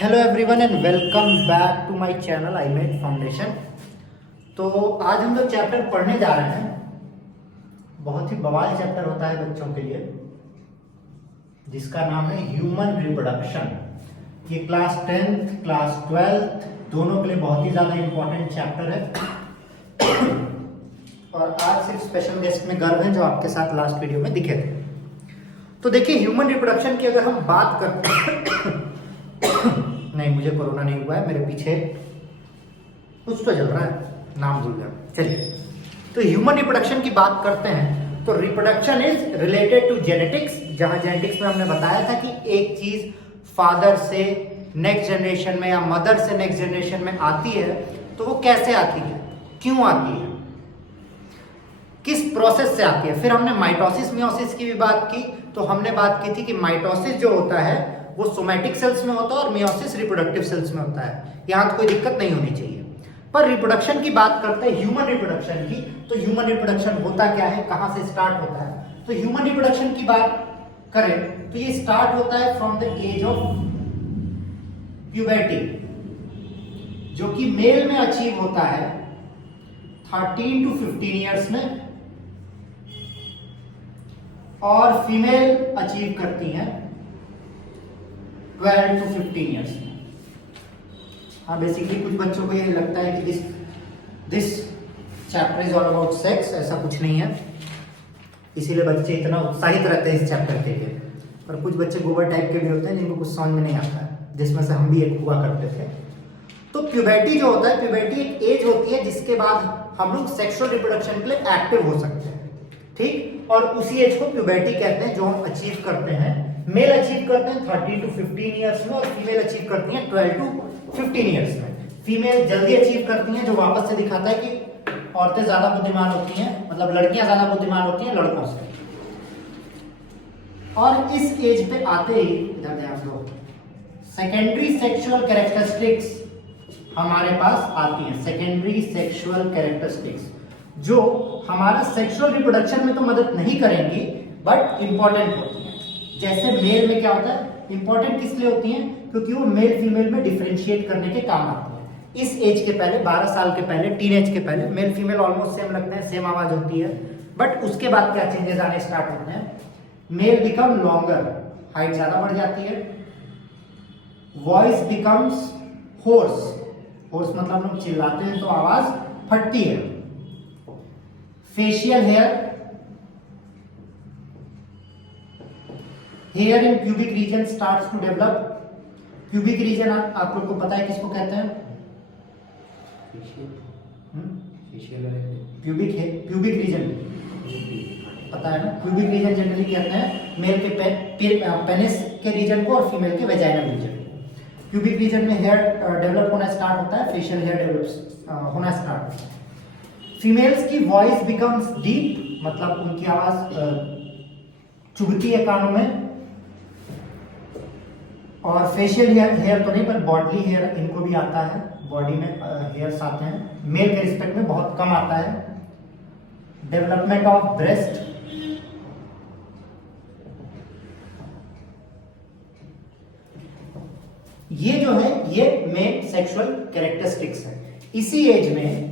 Hello everyone and welcome back to my channel I made foundation. तो आज हम लोग चैप्टर पढ़ने जा रहे हैं। बहुत ही बवाल चैप्टर होता है बच्चों के लिए, जिसका नाम है ह्यूमन रिप्रोडक्शन। ये क्लास 10th क्लास 12th दोनों के लिए बहुत ही ज़्यादा इम्पोर्टेंट चैप्टर है। और आज सिर्फ स्पेशल गेस्ट में गर्व है जो आपके साथ लास्ट वीडियो में दिखे थे। तो देखिए, ह्यूमन रिप्रोडक्शन की अगर हम बात करते हैं नहीं, मुझे कोरोना नहीं हुआ है, मेरे पीछे कुछ तो चल रहा है, नाम भूल गया। चलिए, तो ह्यूमन रिप्रोडक्शन की बात करते हैं तो reproduction is related to genetics. जहां जेनेटिक्स में हमने बताया था कि एक चीज फादर से नेक्स्ट जनरेशन में या मदर से नेक्स्ट जनरेशन में आती है तो वो कैसे आती है, क्यों आती है, किस प्रोसेस से आती है। फिर हमने माइटोसिस मियोसिस की भी बात की। तो हमने बात की थी कि माइटोसिस जो होता है वो सोमैटिक सेल्स में होता है और मियोसिस रिप्रोडक्टिव सेल्स में होता है। यहां तो कोई दिक्कत नहीं होनी चाहिए। पर रिप्रोडक्शन की बात करते हैं, ह्यूमन रिप्रोडक्शन की, तो ह्यूमन रिप्रोडक्शन होता क्या है, कहां से स्टार्ट होता है। तो ह्यूमन रिप्रोडक्शन की बात करें तो ये स्टार्ट होता है from the age of puberty, जो कि मेल में अचीव होता है 13 to 15 ईयर्स में और फीमेल अचीव करती हैं 12 to 15 ईयर्स में। हाँ, बेसिकली कुछ बच्चों को ये लगता है कि this chapter is all about sex. ऐसा कुछ नहीं है, इसीलिए बच्चे इतना उत्साहित रहते हैं इस चैप्टर के लिए। पर कुछ बच्चे गोबर टाइप के भी होते हैं जिनको कुछ समझ में नहीं आता है, जिसमें से हम भी एक हुआ करते थे। तो प्यूबर्टी जो होता है, प्यूबर्टी एक एज होती है जिसके बाद हम लोग सेक्सुअल रिप्रोडक्शन के लिए एक्टिव हो सकते हैं, ठीक। और उसी एज को प्यूबर्टी कहते हैं जो हम अचीव करते हैं। मेल अचीव करते हैं 13 to 15 ईयर्स में और फीमेल अचीव करती हैं 12 to 15 ईयर्स में। फीमेल जल्दी अचीव करती हैं, जो वापस से दिखाता है कि औरतें ज्यादा बुद्धिमान होती हैं, मतलब लड़कियां ज्यादा बुद्धिमान होती हैं लड़कों से। और इस एज पे आते ही इधर ध्यान दो, सेकेंडरी सेक्सुअल कैरेक्टरिस्टिक्स हमारे पास आती हैं। सेकेंडरी सेक्सुअल कैरेक्टरिस्टिक्स जो हमारा सेक्सुअल रिप्रोडक्शन में तो मदद नहीं करेंगी बट इंपॉर्टेंट होती हैं। जैसे मेल में क्या होता है, इंपॉर्टेंट किस लिए होती हैं, क्योंकि वो मेल फीमेल में डिफरेंशिएट करने के काम आती है। इस एज के पहले, 12 साल के पहले, टीनेज के पहले मेल फीमेल ऑलमोस्ट सेम लगते हैं, सेम आवाज होती है। बट उसके बाद क्या चेंजेस आने स्टार्ट होते हैं, मेल बिकम लॉन्गर, हाइट ज्यादा बढ़ जाती है। वॉइस बिकम्स होर्स, होर्स मतलब हम लोग चिल्लाते हैं तो आवाज फटती है। Facial hair in pubic region starts to develop. Pubic region आप लोग को पता है किसको कहते हैं, प्यूबिक रीजन पता है ना। प्यूबिक रीजन जनरली कहते हैं मेल के पेनिस के रीजन को और फीमेल के वेजाइनल रीजन। प्यूबिक रीजन में हेयर डेवलप होना स्टार्ट होता है, फेशियल हेयर डेवलप होना स्टार्ट होता है। फीमेल्स की वॉइस बिकम्स डीप, मतलब उनकी आवाज चुभती है कानों में। और फेशियल हेयर तो नहीं पर बॉडली हेयर इनको भी आता है, बॉडी में हेयर्स आते हैं। मेल के रिस्पेक्ट में बहुत कम आता है। डेवलपमेंट ऑफ ब्रेस्ट, ये जो है ये मेन सेक्सुअल कैरेक्टरिस्टिक्स है। इसी एज में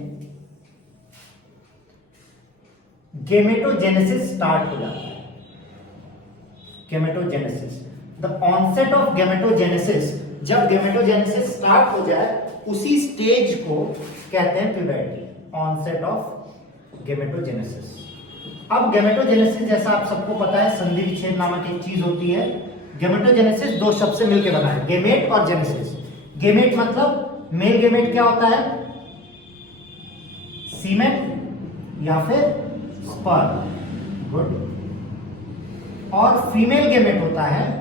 गेमेटोजेनेसिस स्टार्ट हो जाता है। Gametogenesis, the onset of gametogenesis, जब गेमेटोजेनेसिस स्टार्ट हो जाए उसी स्टेज को कहते हैं प्यूबर्टी, ऑनसेट ऑफ गेमेटोजेनेसिस। अब गेमेटोजेनेसिस जैसा आप सबको पता है, संधि विच्छेद नामक एक चीज होती है। गेमेटोजेनेसिस दो शब्द से मिलकर बना है, गेमेट और जेनेसिस। गेमेट मतलब मेल गेमेट क्या होता है, सीमेन या फिर स्पर्म, गुड। और फीमेल गेमेट होता है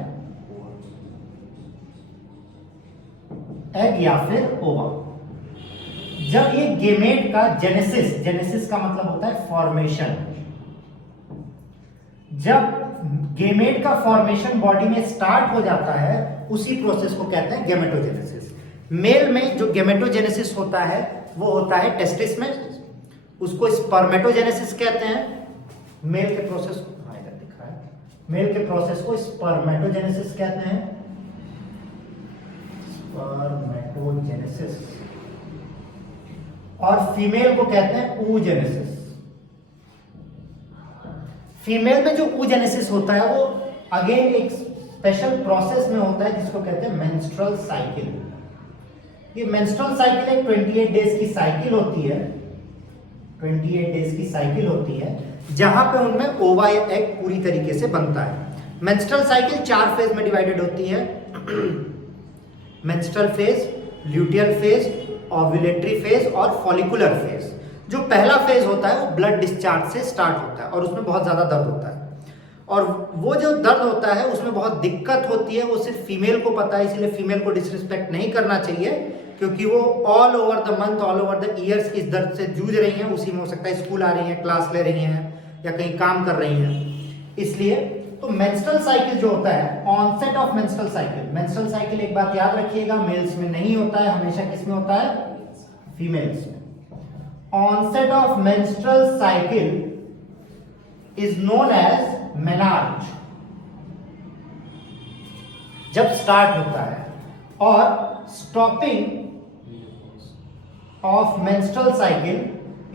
एग या फिर ओवा। जब ये गेमेट का जेनेसिस, जेनेसिस का मतलब होता है फॉर्मेशन, जब गेमेट का फॉर्मेशन बॉडी में स्टार्ट हो जाता है उसी प्रोसेस को कहते हैं गेमेटोजेनेसिस। मेल में जो गेमेटोजेनेसिस होता है वो होता है टेस्टिस में, उसको स्पर्मेटोजेनेसिस कहते हैं। मेल के प्रोसेस को इधर दिख रहा है, मेल के प्रोसेस को स्पर्मेटोजेनेसिस कहते हैं। स्पर्मेटोजेनेसिस, और फीमेल को कहते हैं oogenesis। फीमेल में जो oogenesis होता है वो अगेन एक स्पेशल प्रोसेस में होता है जिसको कहते हैं मेंस्ट्रुअल साइकिल। ये मेंस्ट्रुअल साइकिल एक 28 डेज की साइकिल होती है, 28 डेज की साइकिल होती है, जहां पे उनमें ओवा या एग पूरी तरीके से बनता है। मेंस्ट्रुअल साइकिल 4 फेज में डिवाइडेड होती है, menstrual phase, luteal phase, ovulatory phase और फॉलिकुलर फेज। जो पहला फेज होता है वो ब्लड डिस्चार्ज से स्टार्ट होता है और उसमें बहुत ज्यादा दर्द होता है, और वो जो दर्द होता है उसमें बहुत दिक्कत होती है, वो सिर्फ फीमेल को पता है, इसलिए फीमेल को डिसरिस्पेक्ट नहीं करना चाहिए, क्योंकि वो all over the month, all over the years इस दर्द से जूझ रही हैं। उसी में हो सकता है स्कूल आ रही हैं, क्लास ले रही हैं या कहीं काम कर रही हैं, इसलिए। तो मेंस्ट्रुअल साइकिल जो होता है, onset of menstrual cycle, menstrual cycle एक बात याद रखिएगा, मेल्स में नहीं होता है, हमेशा किस में होता है? फीमेल्स में। Onset of menstrual cycle is known as menarche, जब स्टार्ट होता है, और stopping of menstrual cycle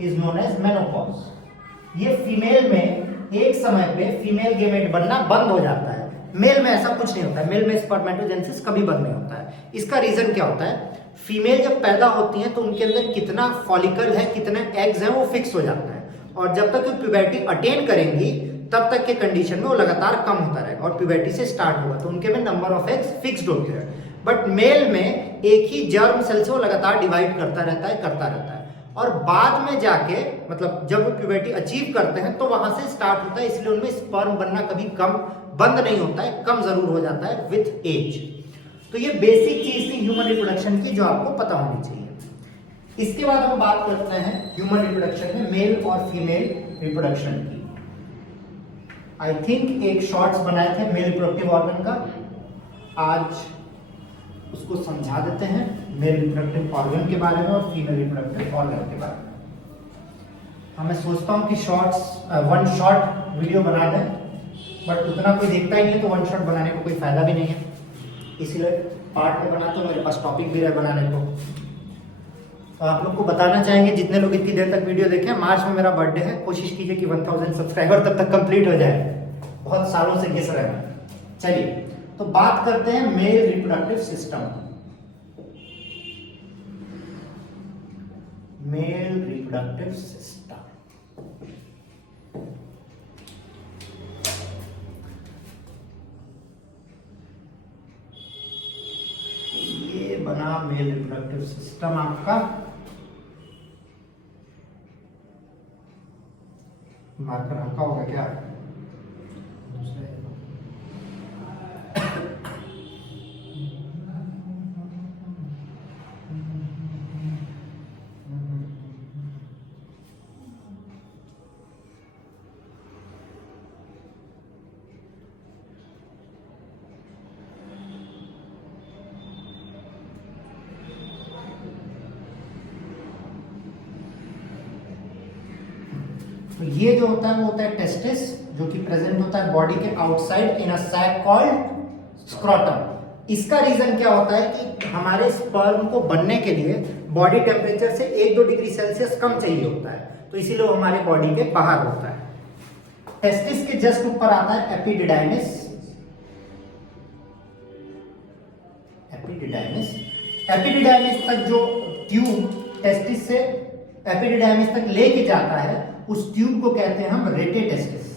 is known as menopause. ये फीमेल में एक समय पे फीमेल गेमेट बनना बंद हो जाता है, मेल में ऐसा कुछ नहीं होता है, मेल में स्पर्मेटोजेनेसिस कभी बंद नहीं होता है। इसका रीजन क्या होता है? फीमेल जब पैदा होती है तो उनके अंदर कितना फॉलिकल है, कितने एग्स हैं, वो फिक्स हो जाता है, और जब तक वो प्यूबर्टी अटेन करेंगी तब तक के कंडीशन में वो लगातार कम होता रहेगा, और प्यूबर्टी से स्टार्ट होगा तो उनके में नंबर ऑफ एग्स फिक्स्ड होते हैं। बट मेल में एक ही जर्म सेल से वो लगातार डिवाइड करता रहता है, और बाद में जाके, मतलब जब वो प्यूबर्टी अचीव करते हैं तो वहां से स्टार्ट होता है, इसलिए उनमें स्पर्म बनना कभी कम बंद नहीं होता है, कम जरूर हो जाता है विथ एज। तो ये बेसिक चीज थी ह्यूमन रिप्रोडक्शन की जो आपको पता होनी चाहिए। इसके बाद हम बात करते हैं ह्यूमन रिप्रोडक्शन में मेल और फीमेल रिप्रोडक्शन की। आई थिंक एक शॉर्ट्स बनाए थे मेल रिप्रोडक्टिव ऑर्गन का, आज उसको समझा देते हैं, मेल रिप्रोडक्टिव ऑर्गन के बारे में और फीमेल रिप्रोडक्टिव ऑर्गन के बारे में। मैं सोचता हूँ कि वन शॉट वीडियो बना दें, बट उतना कोई देखता ही नहीं है, तो वन शॉट बनाने को कोई फायदा भी नहीं है, इसीलिए पार्ट में बनाता हूँ, मेरे पास टॉपिक भी रहे बनाने को। तो आप लोग को बताना चाहेंगे, जितने लोग इतनी देर तक वीडियो देखें, मार्च में मेरा बर्थडे है, कोशिश कीजिए कि 1000 सब्सक्राइबर तब तक कंप्लीट हो जाए, बहुत सालों से घिस रहे हैं। चलिए तो बात करते हैं mail reproductive system. Mail reproductive system, ये बना मेल रिप्रोडक्टिव सिस्टम आपका। मार्कर हल्का होगा क्या? तो ये जो होता है वो होता है टेस्टिस, जो कि प्रेजेंट होता है बॉडी के outside in a sac called scrotum. इसका रीजन क्या होता है कि हमारे स्पर्म को बनने के लिए बॉडी टेम्परेचर से 1-2 डिग्री सेल्सियस कम चाहिए होता है, तो इसीलिए वो हमारे बॉडी के बाहर होता है। टेस्टिस के जस्ट ऊपर आता है एपिडिडाइमिस। एपिडिडाइमिस तक जो ट्यूब टेस्टिस से एपिडिडाइमिस तक लेके जाता है, उस ट्यूब को कहते हैं हम रेटे टेस्टिस।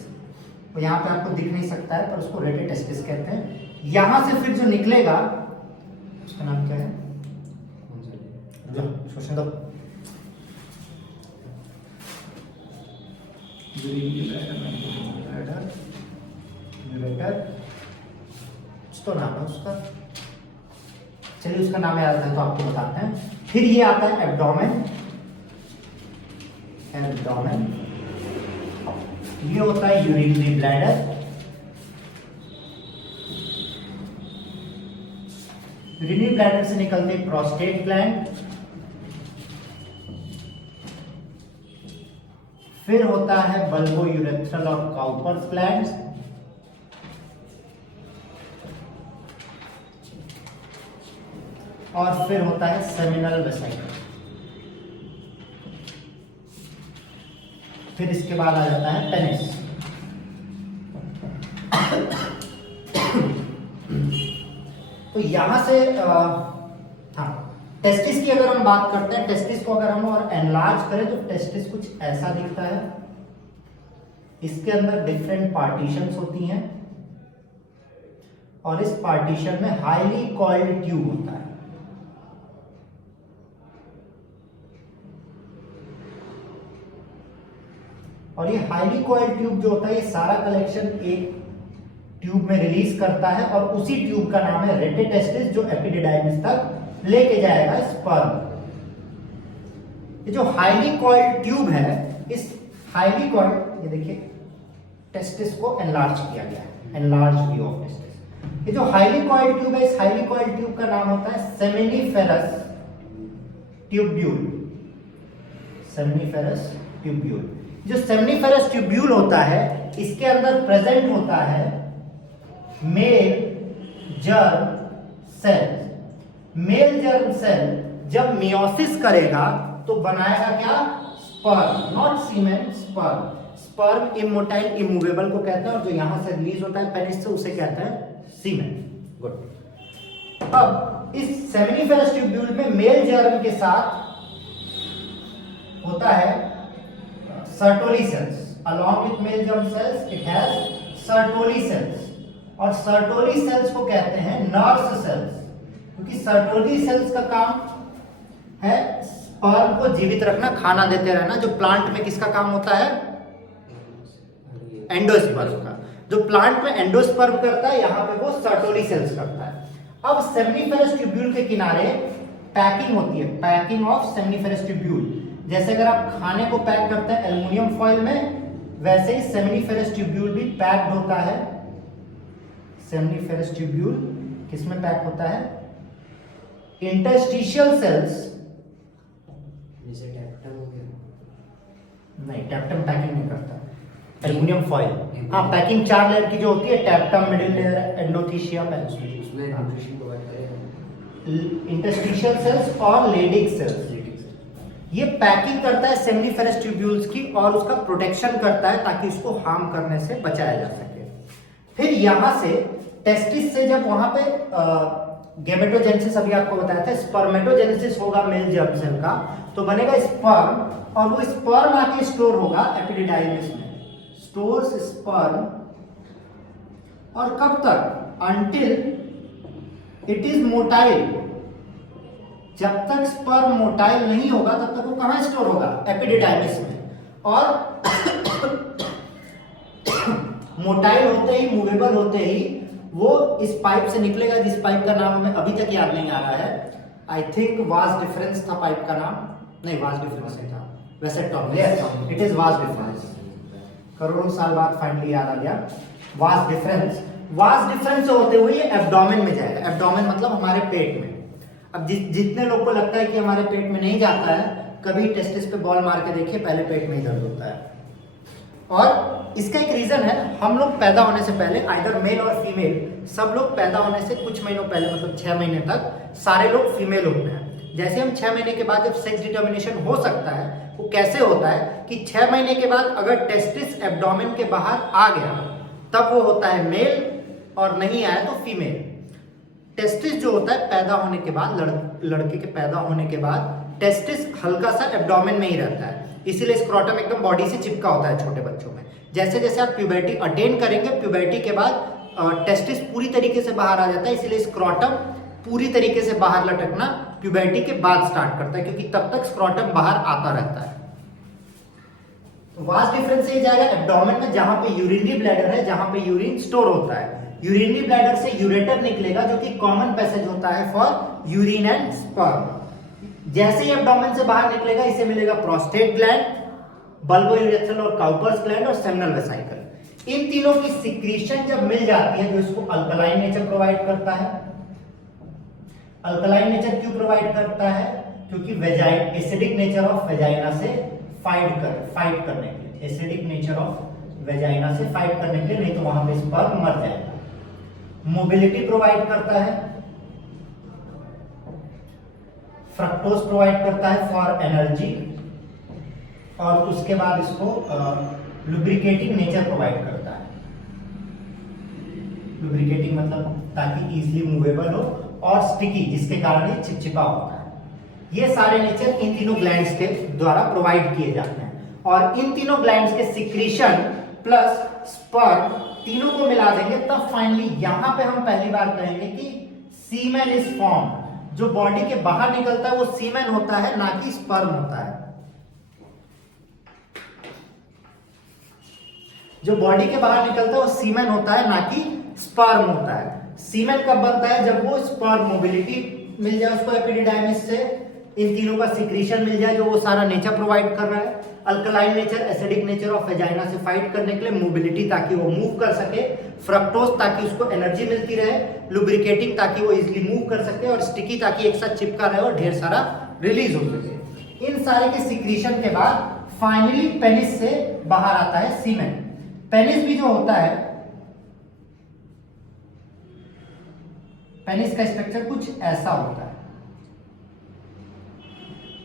तो यहाँ पे आपको दिख नहीं सकता है, पर उसको रेटे टेस्टिस कहते हैं। यहां से फिर जो निकलेगा उसका नाम क्या है? सोचने दो। तो नाम है उसका, चलिए उसका नाम याद है तो आपको बताते हैं। फिर ये आता है एब्डोमेन। ये होता है यूरिनरी ब्लैडर। यूरिनरी ब्लैडर से निकलते प्रोस्टेट ग्लैंड। फिर होता है बल्बो यूरेथ्रल और काउपर्स ग्लैंड्स। और फिर होता है सेमिनल वेसाइकल। फिर इसके बाद आ जाता है पेनिस। तो यहां से हाँ, टेस्टिस की अगर हम बात करते हैं, टेस्टिस को अगर हम और एनलार्ज करें तो टेस्टिस कुछ ऐसा दिखता है। इसके अंदर डिफरेंट पार्टीशंस होती हैं और इस पार्टीशन में हाईली कॉइल्ड ट्यूब होता है। और ये हाईली कॉइल्ड ट्यूब जो होता है, ये सारा कलेक्शन एक ट्यूब में रिलीज करता है और उसी ट्यूब का नाम है रेटिटेस्टिस, जो एपिडिडाइमिस तक लेके जाएगा स्पर्म। ये जो हाईली कॉइल्ड ट्यूब है, इस हाईली कॉइल्ड, ये देखिए टेस्टिस को एनलार्ज किया गया है, एनलार्ज व्यू ऑफ टेस्टिस। ये जो हाईली कॉइल्ड ट्यूब है, इस हाईली कॉइल्ड ट्यूब का नाम होता है सेमिनिफेरस ट्यूब्यूल। Seminiferous tubule. जो सेमिनिफेरस ट्यूब्यूल होता है, इसके अंदर प्रेजेंट होता है male germ cell. Male germ cell जब मियोसिस करेगा तो बनाएगा क्या? Sperm, not semen, sperm. Sperm immotile immovable को कहते हैं, और जो यहां से रिलीज होता है पेनिस से, उसे कहते हैं सीमेन। गुड। अब इस सेमिनिफेरस ट्यूब्यूल में मेल जर्म के साथ होता है Sertoli cells. along with male germ cells it has Sertoli cells, और सर्टोली सेल्स को कहते हैं नर्स सेल्स, क्योंकि सर्टोली सेल्स का काम है स्पर्म को जीवित रखना, खाना देते रहना। जो प्लांट में किसका काम होता है? एंडोस्पर्म का। जो प्लांट में एंडोस्पर्म करता है, यहां पे वो सर्टोली सेल्स करता है। अब सेमिनिफेरस ट्यूब्यूल के किनारे पैकिंग होती है, पैकिंग ऑफ सेमिनिफेरस ट्यूब्यूल। जैसे अगर आप खाने को पैक करते हैं एल्युमिनियम फॉइल में, वैसे ही सेमिनिफेरस ट्यूब्यूल भी पैक्ड होता है। सेमिनिफेरस ट्यूब्यूल किसमें पैक होता है? Interstitial cells. जैसे टैप्टम हो गया। नहीं, टैप्टम पैकिंग नहीं करता, एल्युमिनियम फॉइल। हाँ, पैकिंग 4 लेयर की जो होती है, टैप्टम, मिडिल लेयर, एंडोथीशिया, उसमें न्यूट्रिशन प्रोवाइड करेगा। इंटरस्टिशियल सेल्स और लेडिक सेल्स, ये पैकिंग करता है सेमिनिफेरस ट्यूब्यूल्स की, और उसका प्रोटेक्शन करता है ताकि उसको हार्म करने से बचाया जा सके। फिर यहां से टेस्टिस से जब वहां पे गेमेटोजेनेसिस, अभी आपको बताया था, स्पर्मेटोजेनेसिस होगा मेल जर्म सेल का, तो बनेगा स्पर्म, और वो स्पर्म आके स्टोर होगा एपिडिडाइमिस में। स्टोर्स स्पर्म, और कब तक? Until it is motile. जब तक स्पर्म मोटाइल नहीं होगा तब तक वो कहां स्टोर होगा? एपिडिडाइमिस में। और मोटाइल होते ही, मूवेबल होते ही वो इस पाइप से निकलेगा, जिस पाइप का नाम हमें अभी तक याद नहीं आ रहा है। आई थिंक वास डिफरेंस था पाइप का नाम, नहीं वास डिफरेंस नहीं था, vasectomy. It is vas deferens. करोड़ों साल बाद फाइनली याद आ गया, वास डिफरेंस। वास डिफरेंस होते हुए एब्डोमेन में जाएगा। एब्डोमेन मतलब हमारे पेट में। अब जितने लोग को लगता है कि हमारे पेट में नहीं जाता है, कभी टेस्टिस पे बॉल मार के देखिए, पहले पेट में ही दर्द होता है। और इसका एक रीजन है, हम लोग पैदा होने से पहले, आइदर मेल और फीमेल, सब लोग पैदा होने से कुछ महीनों पहले, मतलब 6 महीने तक सारे लोग फीमेल होते हैं। जैसे हम 6 महीने के बाद जब सेक्स डिटर्मिनेशन हो सकता है, वो कैसे होता है कि 6 महीने के बाद अगर टेस्टिस एब्डोमेन के बाहर आ गया तब वो होता है मेल, और नहीं आया तो फीमेल। टेस्टिस जो होता है पैदा होने के बाद, लड़के के पैदा होने के बाद टेस्टिस हल्का सा एब्डोमेन में ही रहता है, इसीलिए स्क्रोटम एकदम बॉडी से चिपका होता है छोटे बच्चों में। जैसे जैसे आप प्यूबर्टी अटेन करेंगे, प्यूबर्टी के बाद टेस्टिस पूरी तरीके से बाहर आ जाता है, इसीलिए स्क्रोटम पूरी तरीके से बाहर लटकना प्यूबर्टी के बाद स्टार्ट करता है, क्योंकि तब तक स्क्रोटम बाहर आता रहता है। वास्ट डिफरेंस ये जाएगा एब्डोमेन में, जहां पे यूरिनरी ब्लैडर है, जहां पे यूरिन स्टोर होता है। यूरिनरी ब्लैडर से यूरेटर निकलेगा, जो कि कॉमन पैसेज होता है फॉर यूरिन एंड स्पर्म। जैसे ही एब्डोमेन से बाहर निकलेगा, इसे मिलेगा प्रोस्टेट ग्लैंड, बल्बोयूरेथ्रल और काउपर्स ग्लैंड और सेमिनल वेसाइकल। इन तीनों की सिक्रीशन जब मिल जाती है, जो इसको अल्कलाइन नेचर प्रोवाइड करता है। अल्कलाइन नेचर क्यों प्रोवाइड करता है? क्योंकि वेजाइन, एसिडिक नेचर ऑफ वेजाइना से फाइट करने के लिए, एसिडिक नेचर ऑफ वेजाइना से फाइट करने के लिए, नहीं तो वहां पे स्पर्म मर जाएगा। मोबिलिटी प्रोवाइड करता है, फ्रक्टोज प्रोवाइड करता है फॉर एनर्जी, और उसके बाद इसको लुब्रिकेटिंग नेचर प्रोवाइड करता है। लुब्रिकेटिंग मतलब ताकि इजीली मूवेबल हो, और स्टिकी जिसके कारण ये चिपचिपा होता है। ये सारे नेचर इन तीनों ग्लैंड्स के द्वारा प्रोवाइड किए जाते हैं, और इन तीनों ग्लैंड्स के सिक्रीशन प्लस स्पर्म तीनों को मिला देंगे, तब फाइनली यहां पे हम पहली बार कहेंगे कि सीमेन इज फॉर्म। जो बॉडी के बाहर निकलता है वो सीमेन होता है, ना कि स्पर्म होता है। जो बॉडी के बाहर निकलता है वो सीमेन होता है, ना कि स्पर्म होता है। सीमेन कब बनता है? जब वो स्पर्म मोबिलिटी मिल जाए उसको एपिडिडाइमिस से, इन तीनों का सिक्रीशन मिल जाए जो वो सारा नेचर प्रोवाइड कर रहा है। Alkaline nature, acidic nature of vagina से फाइट करने के लिए, मोबिलिटी ताकि वो मूव कर सके, फ्रक्टोज ताकि उसको एनर्जी मिलती रहे, लुब्रिकेटिंग ताकि वो इजीली मूव कर सके, और स्टिकी ताकि एक साथ चिपका रहे और ढेर सारा रिलीज हो सके। इन सारे के सिक्रीशन के बाद फाइनली पेनिस से बाहर आता है सीमेन। पेनिस भी जो होता है, पेनिस का स्ट्रक्चर कुछ ऐसा होता है।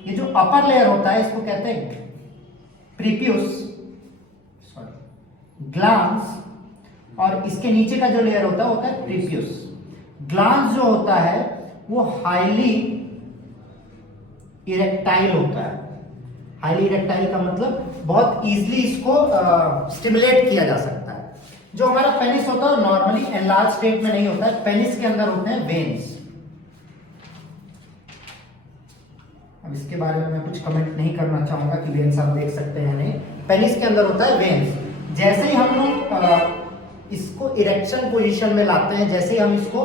ये जो अपर लेयर होता है इसको कहते हैं प्रीपियस, ग्लांस, और इसके नीचे का जो लेयर होता है प्रीपियस। ग्लांस जो होता है वो हाईली इरेक्टाइल होता है। हाईली इरेक्टाइल का मतलब बहुत इजीली इसको स्टिमुलेट किया जा सकता है। जो हमारा पेनिस होता है नॉर्मली एनलार्ज स्टेट में नहीं होता है। पेनिस के अंदर होते हैं वेन्स। अब इसके बारे में मैं कुछ कमेंट नहीं करना चाहूंगा कि वेन्स आप देख सकते हैं नहीं। पेनिस के अंदर होता है वेन्स। जैसे ही हम लोग इसको इरेक्शन पोजीशन में लाते हैं, जैसे ही हम इसको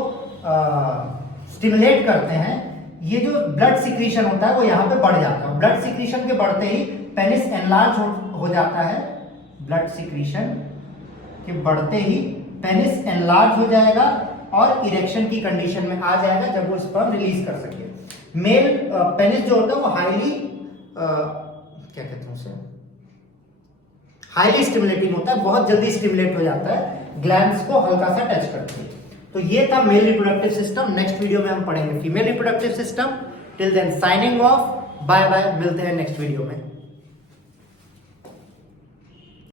स्टिमुलेट करते हैं, ये जो ब्लड सिक्रीशन होता है वो यहाँ पे बढ़ जाता है। ब्लड सिक्रीशन के बढ़ते ही पेनिस एनलार्ज हो जाता है। ब्लड सिक्रीशन के बढ़ते ही पेनिस एनलार्ज हो जाएगा और इरेक्शन की कंडीशन में आ जाएगा जब वो स्पर्म रिलीज कर सके। मेल पेनिस जो होता है वो हाईली क्या कहते हैं उसे, हाईली स्टिमुलेटिंग होता है, बहुत जल्दी स्टिमुलेट हो जाता है, ग्लैंड्स को हल्का सा टच करती है। तो ये था male reproductive system. Next video में हम पढ़ेंगे female reproductive system. Till then signing off, bye bye, मिलते हैं नेक्स्ट वीडियो में।